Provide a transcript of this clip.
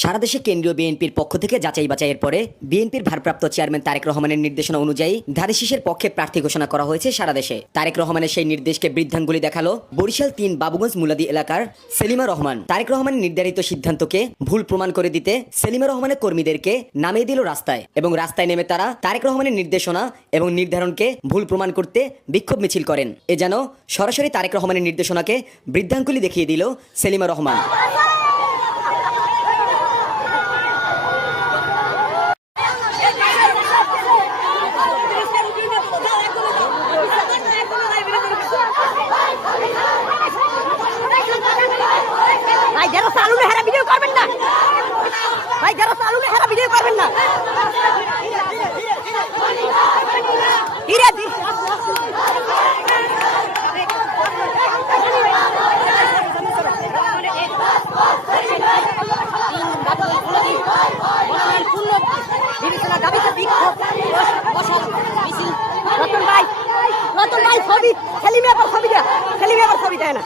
সারা দেশে কেন্দ্রীয় বিএনপির পক্ষ থেকে যাচাই বাছাইয়ের পরে বিএনপির ভারপ্রাপ্ত চেয়ারম্যান তারেক রহমানের নির্দেশনা অনুযায়ী ধারে শীষের পক্ষে প্রার্থী ঘোষণা করা হয়েছে সারা দেশে। তারেক রহমানের সেই নির্দেশকে বৃদ্ধাঙ্গুলি দেখাল বরিশাল তিন বাবুগঞ্জ মুলাদি এলাকার সেলিমা রহমান। তারেক রহমানের নির্ধারিত সিদ্ধান্তকে ভুল প্রমাণ করে দিতে সেলিমা রহমানের কর্মীদেরকে নামিয়ে দিল রাস্তায় এবং রাস্তায় নেমে তারা তারেক রহমানের নির্দেশনা এবং নির্ধারণকে ভুল প্রমাণ করতে বিক্ষোভ মিছিল করেন। এ যেন সরাসরি তারেক রহমানের নির্দেশনাকে বৃদ্ধাঙ্গুলি দেখিয়ে দিল সেলিমা রহমান। চালু হেরা ভিডিও করবেন না। ভাই, যারা চালু হেরা ভিডিও করবেন না। ধীরে ধীরে ছবি। না সেলিমে আবার ছবি দেয় না।